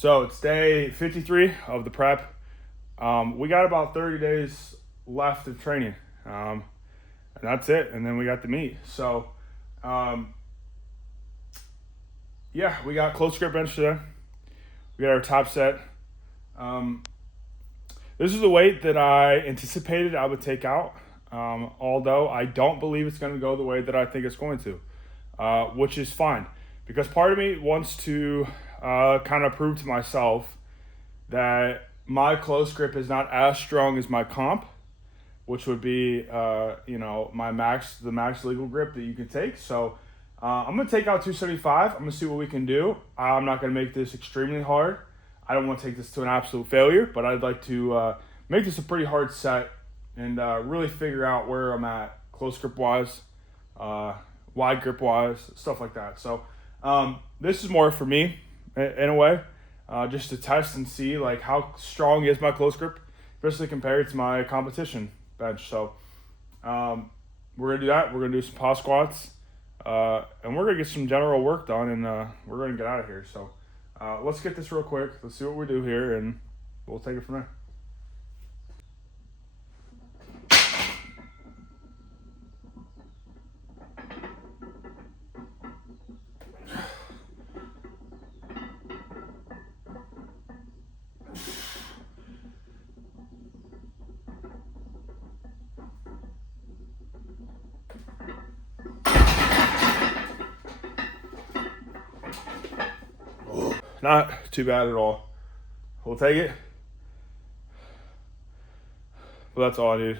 So it's day 53 of the prep. We got about 30 days left of training, and that's it. And then we got the meet. So, yeah, we got close grip bench today. We got our top set. This is the weight that I anticipated I would take out, although I don't believe it's going to go the way that I think it's going to, which is fine. Because part of me wants to kind of prove to myself that my close grip is not as strong as my comp, which would be, the max legal grip that you can take. So I'm going to take out 275. I'm going to see what we can do. I'm not going to make this extremely hard. I don't want to take this to an absolute failure, but I'd like to make this a pretty hard set and really figure out where I'm at close grip wise, wide grip wise, stuff like that. So this is more for me in a way, just to test and see like how strong is my close grip, especially compared to my competition bench. So we're gonna do that. We're gonna do some pause squats, and we're gonna get some general work done, and we're gonna get out of here. So let's get this real quick. Let's see what we do here, and we'll take it from there. Not too bad at all. We'll take it. But that's all I need.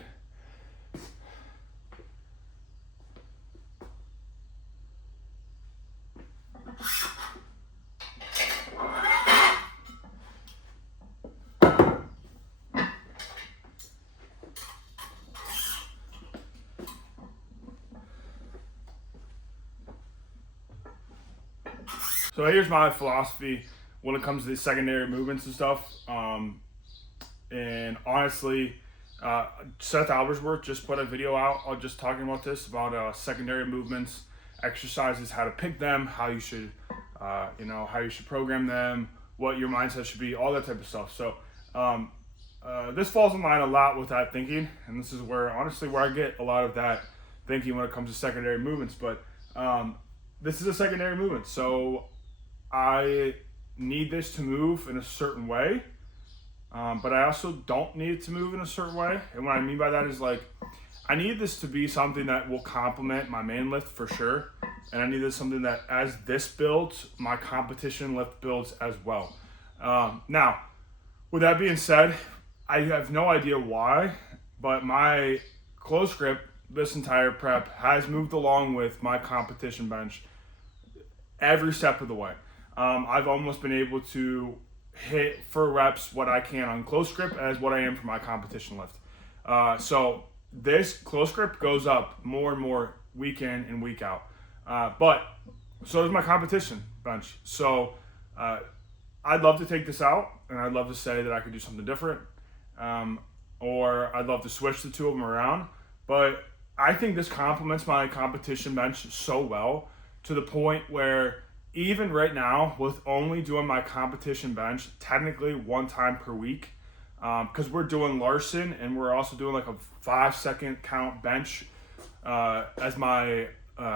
So here's my philosophy when it comes to these secondary movements and stuff. And honestly, Seth Albersworth just put a video out just talking about this, about secondary movements, exercises, how to pick them, how you should, how you should program them, what your mindset should be, all that type of stuff. So this falls in line a lot with that thinking, and this is where I get a lot of that thinking when it comes to secondary movements. But this is a secondary movement, so I need this to move in a certain way, but I also don't need it to move in a certain way. And what I mean by that is like, I need this to be something that will complement my main lift for sure. And I need this something that as this builds, my competition lift builds as well. Now, with that being said, I have no idea why, but my close grip this entire prep has moved along with my competition bench every step of the way. I've almost been able to hit for reps what I can on close grip as what I am for my competition lift. So this close grip goes up more and more week in and week out. But so does my competition bench. So I'd love to take this out, and I'd love to say that I could do something different. Or I'd love to switch the two of them around. But I think this complements my competition bench so well to the point where even right now, with only doing my competition bench technically one time per week, because we're doing Larson and we're also doing like a 5-second count bench as my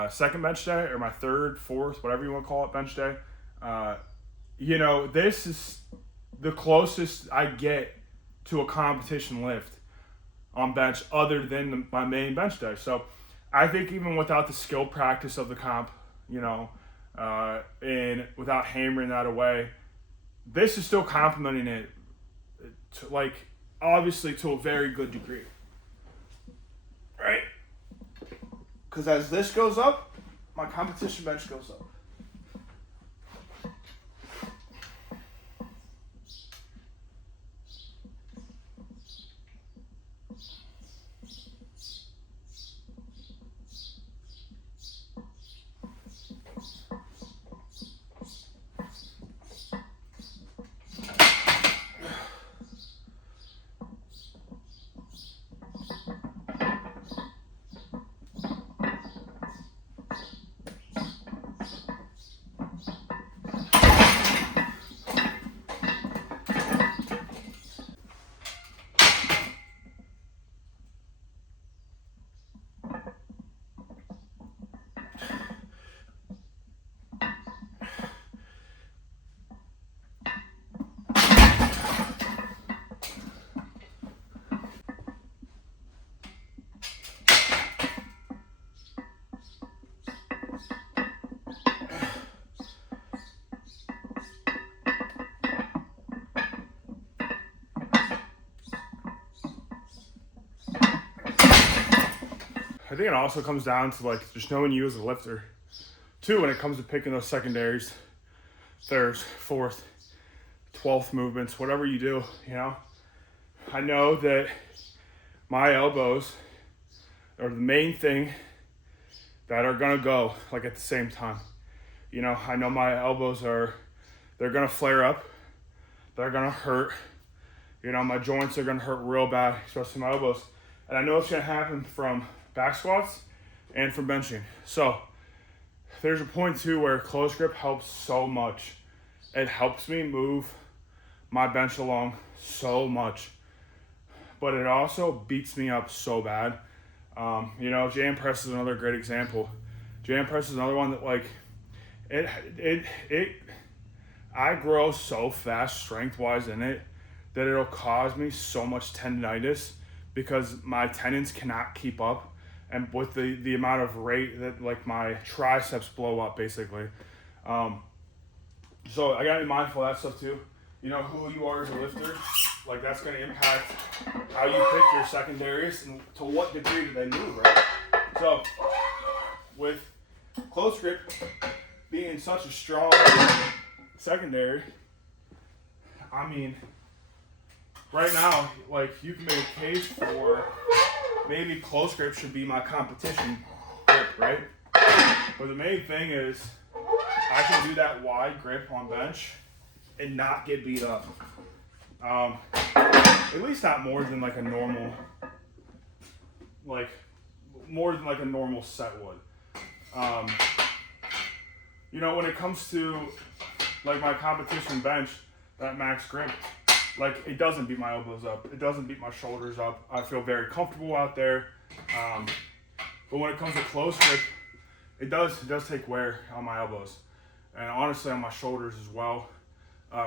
second bench day, or my third, fourth, whatever you want to call it, bench day. This is the closest I get to a competition lift on bench other than my main bench day. So I think even without the skill practice of the comp, and without hammering that away, this is still complementing it to, like, obviously to a very good degree, right? Because as this goes up, my competition bench goes up. think it also comes down to like just knowing you as a lifter. Two, when it comes to picking those secondaries, thirds, fourth, 12th movements, whatever you do, you know, I know that my elbows are the main thing that are gonna go like at the same time. You know, I know my elbows they're gonna flare up, they're gonna hurt. You know, my joints are gonna hurt real bad, especially my elbows. And I know it's gonna happen from back squats and from benching. So there's a point too where close grip helps so much. It helps me move my bench along so much, but it also beats me up so bad. You know, jam press is another great example. Jam press is another one that like, I grow so fast strength wise in it that it'll cause me so much tendinitis because my tendons cannot keep up, and with the amount of rate that like my triceps blow up basically. So I gotta be mindful of that stuff too. You know, who you are as a lifter, like that's gonna impact how you pick your secondaries and to what degree do they move, right? So with close grip being such a strong secondary, I mean, right now, like you can make a case for maybe close grip should be my competition grip, right? But the main thing is I can do that wide grip on bench and not get beat up. At least not more than like a normal, set would. You know, when it comes to like my competition bench, that max grip, like it doesn't beat my elbows up. It doesn't beat my shoulders up. I feel very comfortable out there. But when it comes to close grip, it does take wear on my elbows. And honestly on my shoulders as well.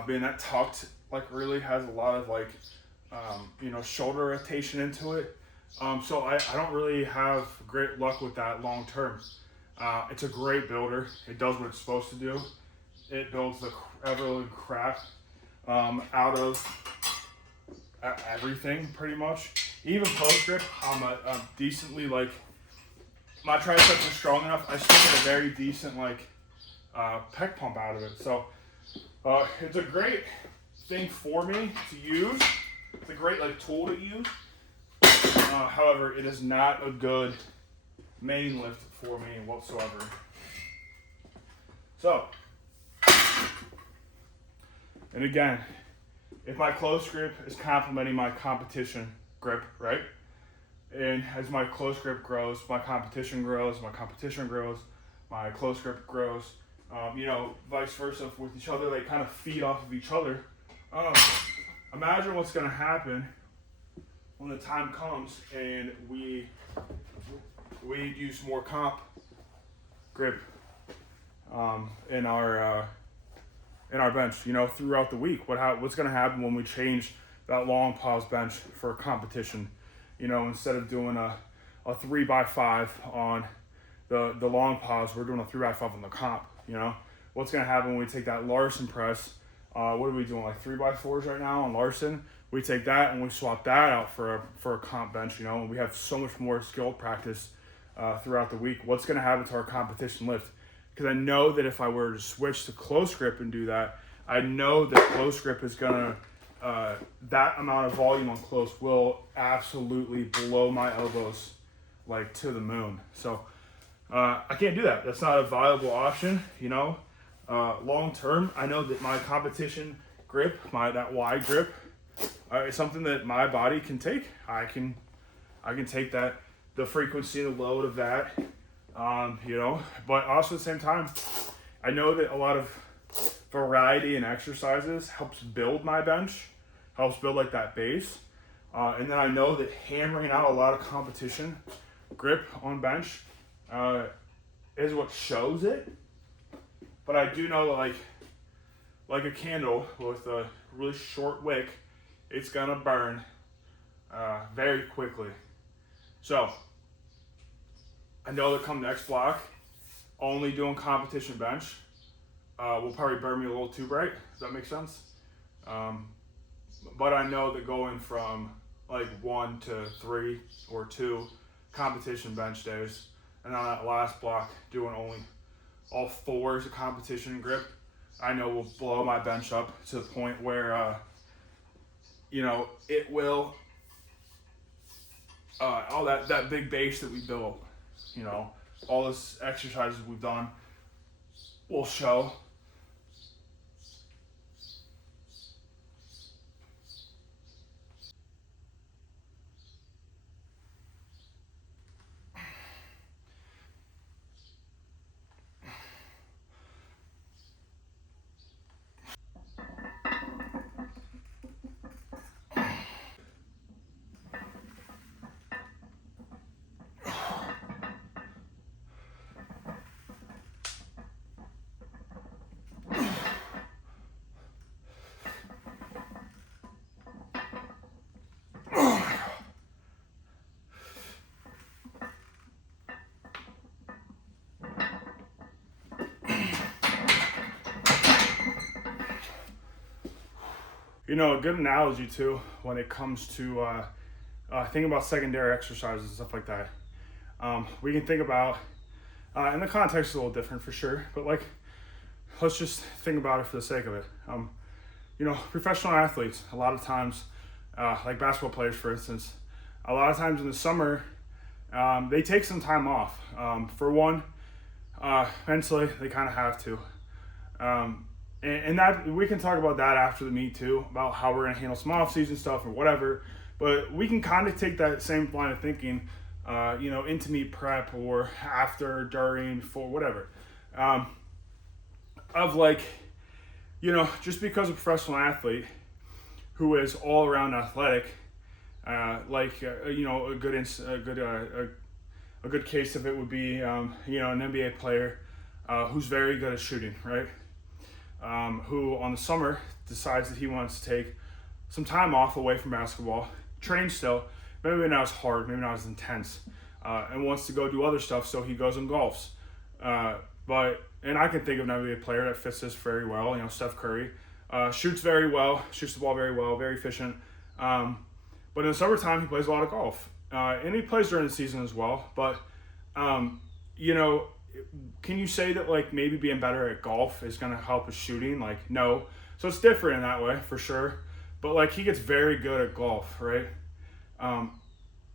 Being that tucked like really has a lot of like, you know, shoulder rotation into it. So I don't really have great luck with that long term. It's a great builder. It does what it's supposed to do. It builds the ever-living crap out of everything pretty much. Even post grip, I'm decently like, my triceps are strong enough. I still get a very decent like pec pump out of it. So it's a great thing for me to use. It's a great like tool to use. However, it is not a good main lift for me whatsoever. So, and again, if my close grip is complementing my competition grip, right? And as my close grip grows, my competition grows, my close grip grows, you know, vice versa with each other. They kind of feed off of each other. Imagine what's going to happen when the time comes and we use more comp grip in our bench, you know, throughout the week. What's going to happen when we change that long pause bench for competition? You know, instead of doing a 3x5 on the long pause, we're doing a 3x5 on the comp. You know, what's going to happen when we take that Larson press? What are we doing, like 3x4s right now on Larson? We take that and we swap that out for a comp bench, you know, and we have so much more skill practice throughout the week. What's going to happen to our competition lift? Because I know that if I were to switch to close grip and do that, I know that close grip is going to, that amount of volume on close will absolutely blow my elbows like to the moon. So I can't do that. That's not a viable option, you know. Long term, I know that my competition grip, that wide grip, is something that my body can take. I can take that, the frequency and the load of that, you know. But also at the same time, I know that a lot of variety in exercises helps build my bench, helps build like that base. And then I know that hammering out a lot of competition grip on bench is what shows it. But I do know that like a candle with a really short wick, it's gonna burn very quickly. So I know that come next block, only doing competition bench will probably burn me a little too bright. Does that make sense? But I know that going from like 1 to 3 or 2 competition bench days, and on that last block doing only all fours of competition grip, I know will blow my bench up to the point where it will all that big base that we built, all this exercises we've done will show. A good analogy too when it comes to thinking about secondary exercises and stuff like that. We can think about, and the context is a little different for sure, but let's just think about it for the sake of it. Professional athletes, a lot of times, like basketball players, for instance, a lot of times in the summer, they take some time off. For one, mentally, they kind of have to. And that we can talk about that after the meet too, about how we're gonna handle some off-season stuff or whatever. But we can kind of take that same line of thinking, into meet prep or after, during, before, whatever. Just because a professional athlete who is all around athletic, a good case of it would be, an NBA player who's very good at shooting, right? Who on the summer decides that he wants to take some time off away from basketball, train still, maybe not as hard, maybe not as intense, and wants to go do other stuff, so he goes and golfs. And I can think of an NBA player that fits this very well, Steph Curry, shoots very well, shoots the ball very well, very efficient, but in the summertime he plays a lot of golf, and he plays during the season as well, but can you say that maybe being better at golf is going to help with shooting? No. So it's different in that way for sure. But he gets very good at golf, right?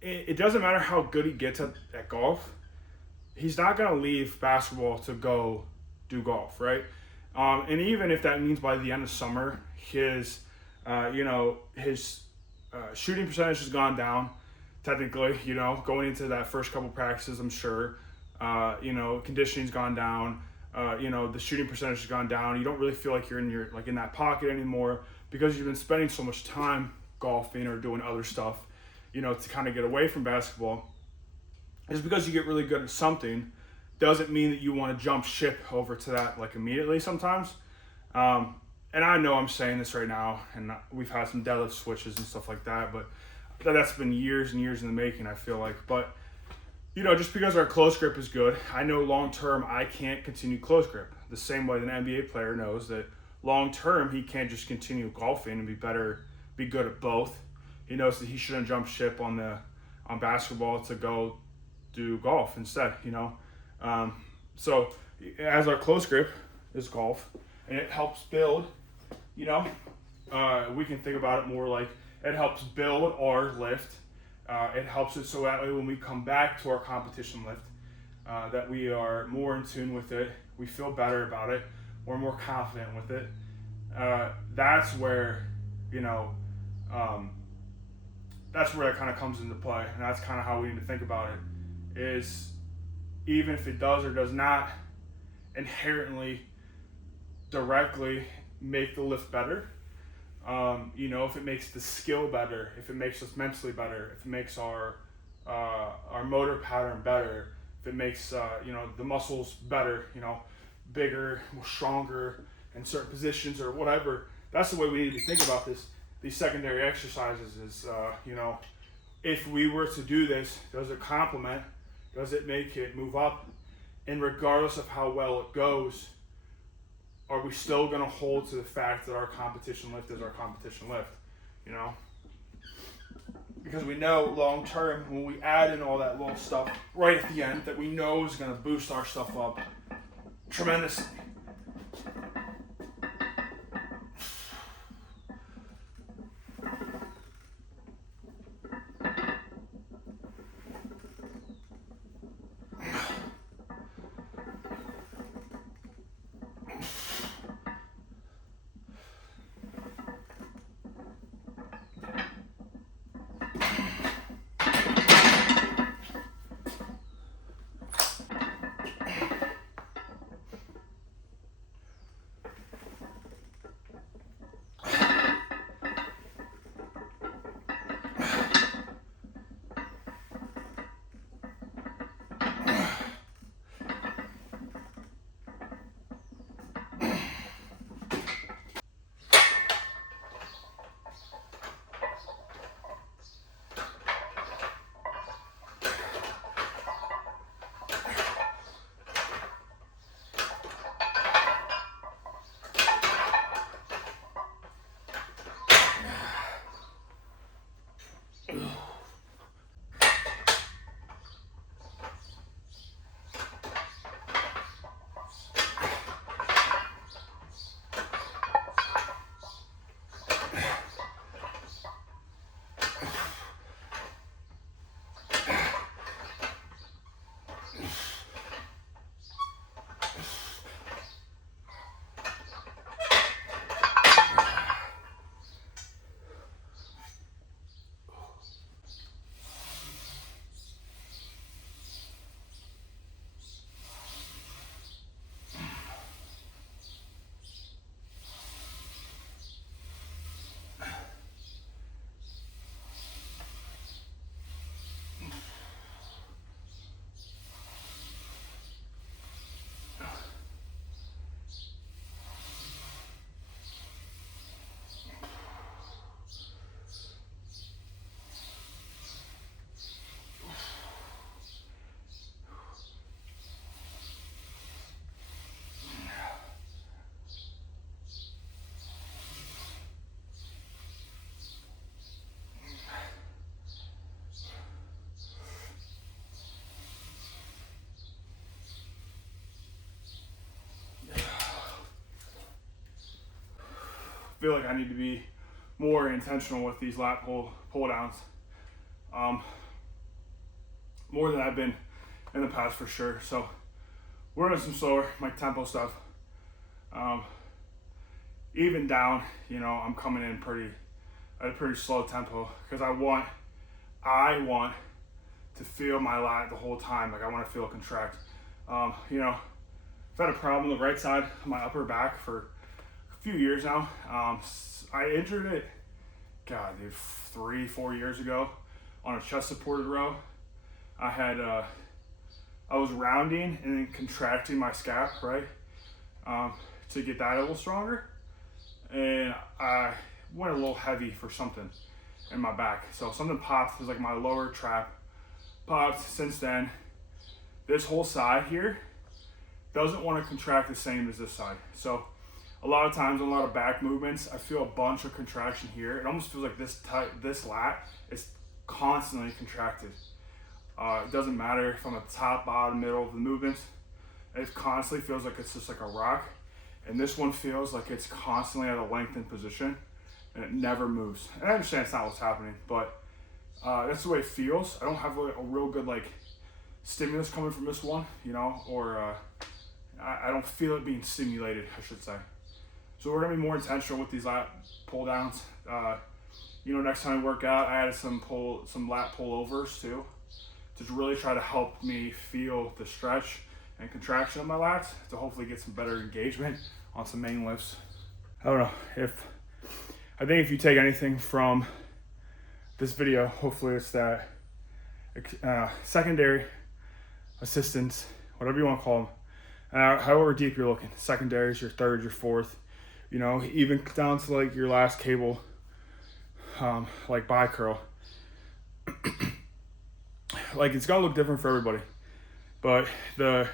It doesn't matter how good he gets at golf. He's not going to leave basketball to go do golf, right? And even if that means by the end of summer, his shooting percentage has gone down, technically, going into that first couple practices, I'm sure. Conditioning's gone down, the shooting percentage has gone down. You don't really feel like you're in that pocket anymore because you've been spending so much time golfing or doing other stuff, to kind of get away from basketball. Just because you get really good at something doesn't mean that you want to jump ship over to that immediately sometimes. And I know I'm saying this right now, and we've had some deadlift switches and stuff like that, but that's been years and years in the making, I feel like. But just because our close grip is good, I know long term I can't continue close grip. The same way that an NBA player knows that long term he can't just continue golfing and be good at both. He knows that he shouldn't jump ship on basketball to go do golf instead. So as our close grip is golf, and it helps build. We can think about it more like it helps build our lift. It helps it so that way when we come back to our competition lift, that we are more in tune with it, we feel better about it, we're more confident with it. That's where, that's where that kind of comes into play, and that's kind of how we need to think about it, is even if it does or does not inherently directly make the lift better, if it makes the skill better, if it makes us mentally better, if it makes our motor pattern better, if it makes the muscles better, bigger, more stronger in certain positions or whatever. That's the way we need to think about these secondary exercises is, if we were to do this, does it complement, does it make it move up? And regardless of how well it goes, are we still going to hold to the fact that our competition lift is our competition lift, because we know long term when we add in all that little stuff right at the end that we know is going to boost our stuff up tremendously. Feel like I need to be more intentional with these lat pull downs, more than I've been in the past for sure. So we're doing some slower, my tempo stuff. Even down, you know, I'm coming in at a pretty slow tempo because I want to feel my lat the whole time. Like I want to feel it contract. You know, I've had a problem with the right side of my upper back for few years now. I injured it, God, dude, 3-4 years ago on a chest supported row. I was rounding and then contracting my scap, right, to get that a little stronger, and I went a little heavy for something in my back. So something popped. It was like my lower trap popped. Since then, this whole side here doesn't want to contract the same as this side. So a lot of times on a lot of back movements, I feel a bunch of contraction here. It almost feels like this lat is constantly contracted. It doesn't matter if I'm at the top, bottom, middle of the movements. It constantly feels like it's just like a rock. And this one feels like it's constantly at a lengthened position and it never moves. And I understand it's not what's happening, but that's the way it feels. I don't have a real good like stimulus coming from this one, you know, or I don't feel it being stimulated, I should say. So we're gonna be more intentional with these lat pull downs. You know, next time I work out, I added some lat pullovers too, to really try to help me feel the stretch and contraction of my lats to hopefully get some better engagement on some main lifts. I don't know I think if you take anything from this video, hopefully it's that secondary assistance, whatever you want to call them, however deep you're looking, secondaries, your third, your fourth, you know, even down to like your last cable, like bi curl. Like it's gonna look different for everybody, but the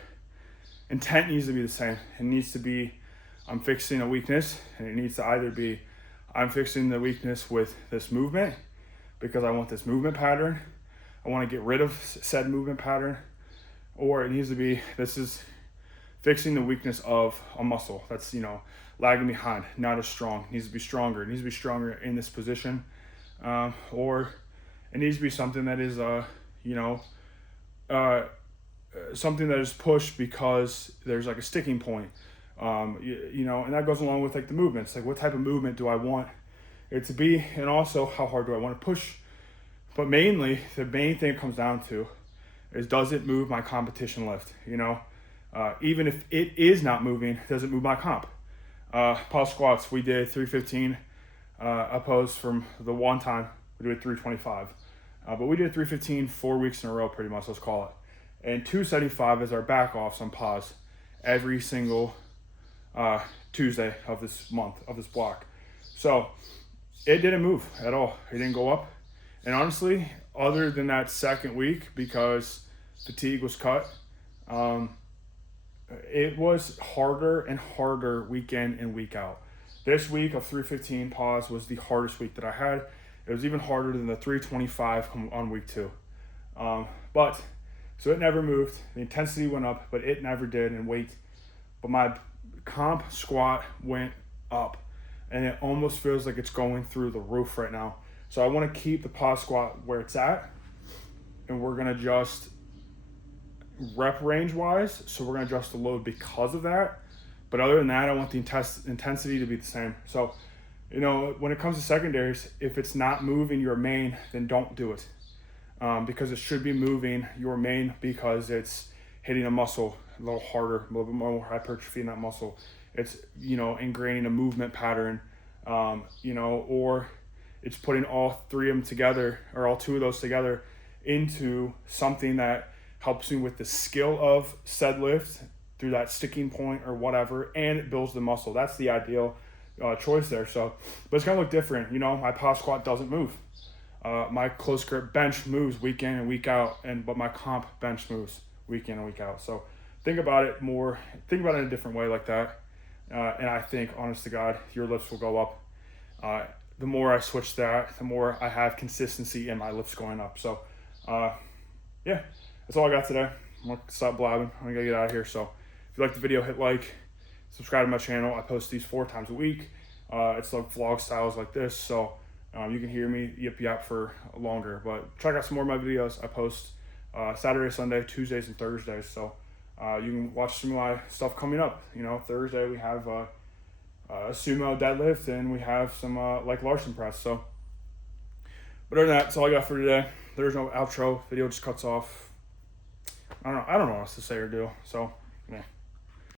intent needs to be the same. It needs to be, I'm fixing a weakness, and it needs to either be, I'm fixing the weakness with this movement, because I want this movement pattern. I want to get rid of said movement pattern, or it needs to be, this is fixing the weakness of a muscle that's, lagging behind, not as strong. It needs to be stronger. It needs to be stronger in this position, or it needs to be something that is, something that is pushed because there's like a sticking point, and that goes along with like the movements. Like, what type of movement do I want it to be, and also how hard do I want to push? But mainly, the main thing it comes down to is, does it move my competition lift? Even if it is not moving, does it move my comp? Pause squats, we did 315 opposed from the one time we did 325, but we did 315 4 weeks in a row, pretty much, let's call it. And 275 is our back offs on pause every single Tuesday of this month, of this block. So it didn't move at all. It didn't go up. And honestly, other than that second week, because fatigue was cut, it was harder and harder week in and week out. This week of 315 pause was the hardest week that I had. It was even harder than the 325 on week 2. So it never moved. The intensity went up, but it never did in weight. But my comp squat went up, and it almost feels like it's going through the roof right now. So I want to keep the pause squat where it's at, and we're going to adjust rep range wise. So we're going to adjust the load because of that. But other than that, I want the intensity to be the same. So, when it comes to secondaries, if it's not moving your main, then don't do it. Because it should be moving your main, because it's hitting a muscle a little harder, a little bit more hypertrophy in that muscle. It's, ingraining a movement pattern, or it's putting all 3 of them together, or all 2 of those together, into something that helps me with the skill of said lift through that sticking point or whatever, and it builds the muscle. That's the ideal choice there. So, but it's gonna look different. My pause squat doesn't move. My close grip bench moves week in and week out, but my comp bench moves week in and week out. So think about it in a different way like that. And I think, honest to God, your lifts will go up. The more I switch that, the more I have consistency in my lifts going up. So, that's all I got today. I'm gonna stop blabbing. I'm gonna get out of here. So if you like the video, hit like, subscribe to my channel. I post these 4 times a week. It's like vlog styles like this. So you can hear me yip for longer, but check out some more of my videos. I post Saturday, Sunday, Tuesdays, and Thursdays. So you can watch some of my stuff coming up. Thursday we have a sumo deadlift, and we have some like Larson press. So, but other than that, that's all I got for today. There's no outro. Video just cuts off. I don't know what else to say or do. So